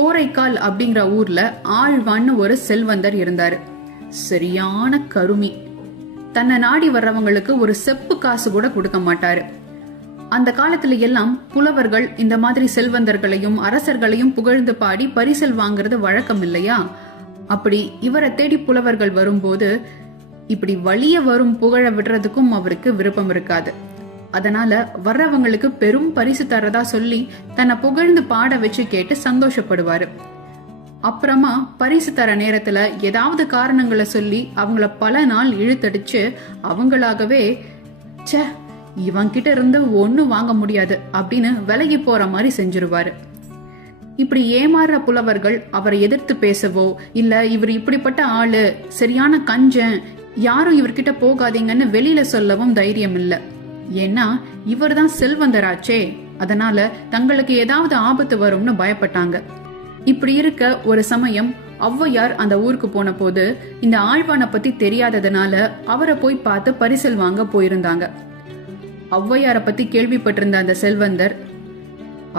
கோரைக்கால் அப்படிங்கிற ஊர்ல ஆழ்வான்னு ஒரு செல்வந்தர் இருந்தாரு. சரியான கருமி. தன்னை நாடி வர்றவங்களுக்கு ஒரு செப்பு காசு கூட கொடுக்க மாட்டாரு. அந்த காலத்துல எல்லாம் புலவர்கள் இந்த மாதிரி செல்வந்தர்களையும் அரசர்களையும் புகழ்ந்து பாடி பரிசல் வாங்குறது வழக்கம் இல்லையா? அப்படி இவரை தேடி புலவர்கள் வரும்போது இப்படி வலிய வரும் புகழ விடுறதுக்கும் அவருக்கு விருப்பம் இருக்காது. அதனால வர்றவங்களுக்கு பெரும் பரிசு தரதா சொல்லி தன்னை புகழ்ந்து பாட வச்சு கேட்டு சந்தோஷப்படுவாரு. அப்புறமா பரிசு தர நேரத்துல ஏதாவது காரணங்களை சொல்லி அவங்கள பல நாள் இழுத்தடிச்சு அவங்களாகவே சே இவன்கிட்ட இருந்து ஒன்னும் வாங்க முடியாது அப்படின்னு விலகி போற மாதிரி செஞ்சிருவாரு. இப்படி ஏமாற புலவர்கள் அவரை எதிர்த்து பேசவோ இல்ல இவர் இப்படிப்பட்ட ஆளு, சரியான கஞ்சன், யாரும் இவர்கிட்ட போகாதீங்கன்னு வெளியில சொல்லவும் தைரியம் இல்ல. ஏன்னா இவர் தான் செல்வந்தராச்சே, அதனால தங்களுக்கு ஏதாவது ஆபத்து வரும்னு பயப்பட்டாங்க. இப்படி இருக்க ஒரு சமயம் ஔவையார் அந்த ஊருக்கு போன போது இந்த ஆழ்வானை பத்தி தெரியாததுனால அவரை போய் பார்த்து பரிசல் வாங்க போயிருந்தாங்க. ஔவையார பத்தி கேள்விப்பட்டிருந்த அந்த செல்வந்தர்,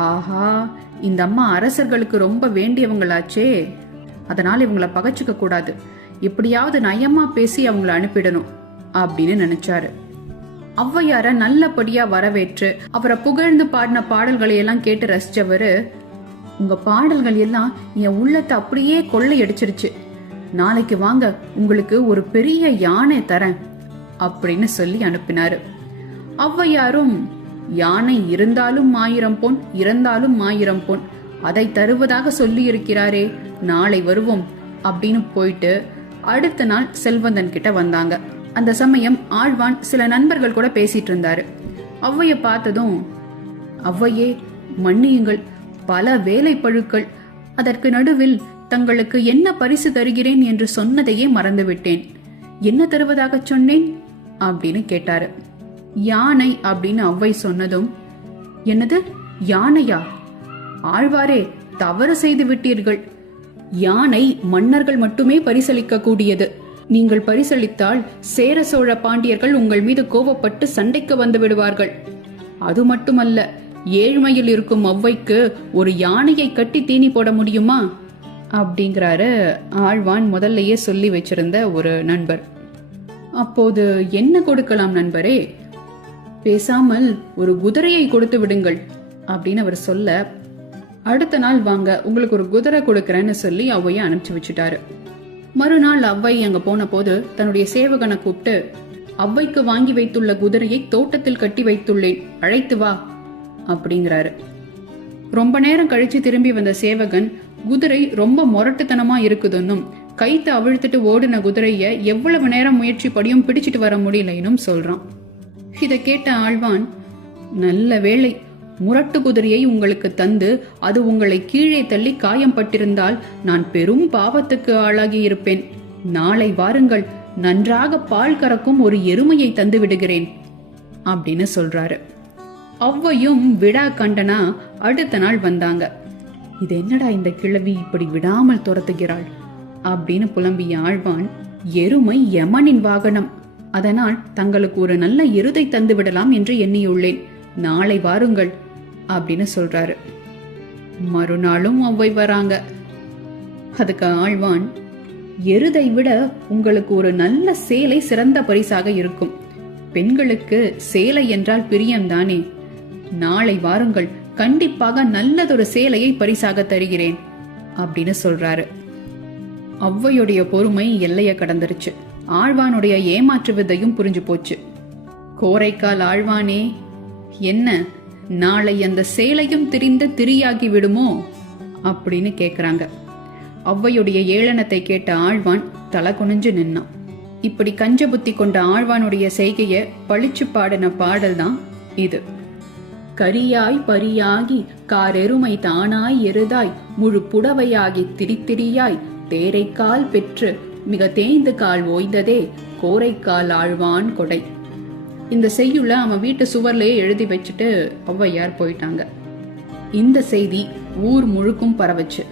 ஆஹா இந்த அம்மா அரசர்களுக்கு ரொம்ப வேண்டியவங்களாச்சே, அதனால இவங்கள பகச்சுக்க கூடாது, எப்படியாவது நயமா பேசி அவங்கள அனுப்பிடணும் அப்படின்னு நினைச்சாரு. ஔவையார நல்லபடியா வரவேற்று அவரை புகழ்ந்து பாடின பாடல்களை எல்லாம் கேட்டு ரசிச்சவரு, உங்க பாடல்கள் எல்லாம் என் உள்ளத்தை அப்படியே கொள்ளையடிச்சிருச்சு, நாளைக்கு வாங்க உங்களுக்கு ஒரு பெரிய யானை தரேன் அப்படின்னு சொல்லி அனுப்பினாரு. ஔவையாரும், யானை இருந்தாலும் 1000 பொன், இறந்தாலும் 1000 பொன், அதை தருவதாக சொல்லி இருக்கிறாரே, நாளை வருவோம் அப்படின்னு போயிட்டு அடுத்த நாள் செல்வந்தன் கிட்ட வந்தாங்க. அந்த சமயம் ஆழ்வான் சில நண்பர்கள் கூட பேசிட்டு இருந்தாரு. ஔவைய பார்த்ததும், ஔவையே மன்னியுங்கள், பல வேலை பழுக்கள், அதற்கு நடுவில் தங்களுக்கு என்ன பரிசு தருகிறேன் என்று சொன்னதையே மறந்துவிட்டேன், என்ன தருவதாக சொன்னேன் அப்படின்னு கேட்டாரு. யானை அப்படின்னு ஔவை சொன்னதும், என்னது யானையா? ஆழ்வாரே தவறு செய்து விட்டீர்கள், யானை மன்னர்கள் மட்டுமே பரிசளிக்க கூடியது, நீங்கள் பரிசளித்தால் சேர சோழ பாண்டியர்கள் உங்கள் மீது கோபப்பட்டு சண்டைக்கு வந்து விடுவார்கள். அது மட்டுமல்ல, ஏழ்மையில் இருக்கும் ஔவைக்கு ஒரு யானையை கட்டி தீனி போட முடியுமா அப்படிங்கிறாரு ஆழ்வான் முதல்லயே சொல்லி வச்சிருந்த ஒரு நண்பர். அப்போது என்ன கொடுக்கலாம் நண்பரே, பேசாமல் ஒரு குதிரையை கொடுத்து விடுங்கள் அப்படின்னு அவர் சொல்ல, அடுத்த நாள் வாங்க உங்களுக்கு ஒரு குதிரை கொடுக்கறேன்னு சொல்லி ஔவைய அனுப்பிச்சு வச்சுட்டாரு. மறுநாள் ஔவை அங்க போன போது தன்னுடைய சேவகனை கூப்பிட்டு, ஔவைக்கு வாங்கி வைத்துள்ள குதிரையை தோட்டத்தில் கட்டி வைத்துள்ளேன், அழைத்து வா அப்படிங்கிறாரு. ரொம்ப நேரம் கழிச்சு திரும்பி வந்த சேவகன், குதிரை ரொம்ப முரட்டுத்தனமா இருக்குதுன்னும் கைத்து அவிழ்த்துட்டு ஓடின குதிரைய எவ்வளவு நேரம் முயற்சி படியும் பிடிச்சிட்டு வர முடியலனும் சொல்றான். இத கேட்ட ஆழ்வான், நல்ல வேளை, முரட்டு குதிரையை உங்களுக்கு தந்து அது உங்களை கீழே தள்ளி காயம் பட்டிருந்தால் நான் பெரும் பாவத்துக்கு ஆளாகி இருப்பேன், நாளை வாருங்கள், நன்றாக பால் கறக்கும் ஒரு எருமையை தந்து விடுகிறேன் அப்படின்னு சொல்றாரு. ஔவையும் விடா கண்டனா அடுத்த நாள் வந்தாங்க. இது என்னடா இந்த கிழவி இப்படி விடாமல் துரத்துகிறாள் அப்படின்னு புலம்பிய ஆழ்வான், எருமை யமனின் வாகனம், அதனால் தங்களுக்கு ஒரு நல்ல எருதை தந்து விடலாம் என்று எண்ணியுள்ளேன், நாளை வாருங்கள் அப்படின்னு சொல்றாரு. மறுநாளும் ஔவை வராங்க. அதுக்கு ஆழ்வான், எருதை விட உங்களுக்கு ஒரு நல்ல சேலை சிறந்த பரிசாக இருக்கும், பெண்களுக்கு சேலை என்றால் பிரியம்தானே, நாளை வாருங்கள், கண்டிப்பாக நல்லதொரு சேலையை பரிசாக தருகிறேன் அப்படின்னு சொல்றாரு. ஔவையுடைய பொறுமை எல்லைய கடந்துருச்சு. ஆழ்வானுடைய ஏமாற்று விதையும் புரிஞ்சு போச்சு. கோரைக்கால் ஆழ்வானே, என்ன நாளை அந்த சேலையும் திரிந்து திரியாகி விடுமோ அப்படின்னு கேக்குறாங்க. ஔவையுடைய ஏளனத்தை கேட்ட ஆழ்வான் தலை குனிஞ்சு நின்னான். இப்படி கஞ்ச புத்தி கொண்ட ஆழ்வானுடைய செய்கைய பழிச்சு பாடின பாடல் தான் இது. கரியாய் பரியாகி காரெருமை தானாய் எருதாய் முழு புடவையாகி திரித்திரியாய் தேரைக்கால் பெற்று மிக தேய்ந்து கால் ஓய்ந்ததே கோரைக்கால் ஆழ்வான் கொடை. இந்த செய்யுள்ள அவன் வீட்டு சுவர்லயே எழுதி வச்சுட்டு ஔவையார் போயிட்டாங்க. இந்த செய்தி ஊர் முழுக்கும் பரவச்சு.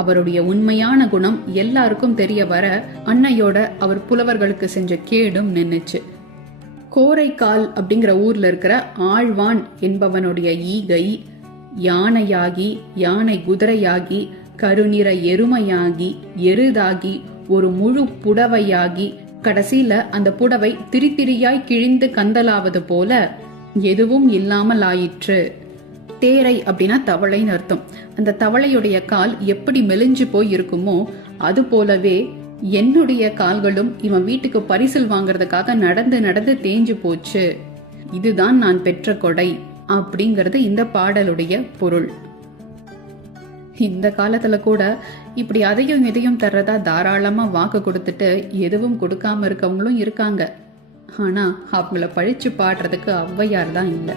அவருடைய உண்மையான குணம் எல்லாருக்கும் தெரிய வர அன்னையோட அவர் புலவர்களுக்கு செஞ்ச கேடும் நின்னுச்சு. கோரைக்கால் அப்படிங்கிற ஊர்ல இருக்கிற ஆழ்வான் என்பவனுடைய ஈகை யானையாகி யானை குதிரையாகி கருநிற எருமையாகி எருதாகி ஒரு முழு புடவையாகி கடைசியில அந்த புடவை திரித்திரியாய் கிழிந்து கந்தலாவது போல எதுவும் இல்லாமல் ஆயிற்று. தேரை அப்படின்னா தவளைன்னு அர்த்தம். அந்த தவளையுடைய கால் எப்படி மெலிஞ்சு போய் இருக்குமோ அது போலவே என்னுடைய கால்களும் இவன் வீட்டுக்கு பரிசில் வாங்குறதுக்காக நடந்து நடந்து தேஞ்சு போச்சு. இதுதான் நான் பெற்ற கொடை அப்படிங்கறது இந்த பாடலுடைய பொருள். இந்த காலத்துல கூட இப்படி அதையும் இதையும் தர்றதா தாராளமா வாக்கு கொடுத்துட்டு எதுவும் கொடுக்காம இருக்கவங்களும் இருக்காங்க. ஆனா அவங்கள பழிச்சு பாடுறதுக்கு ஔவையார் தான் இல்லை.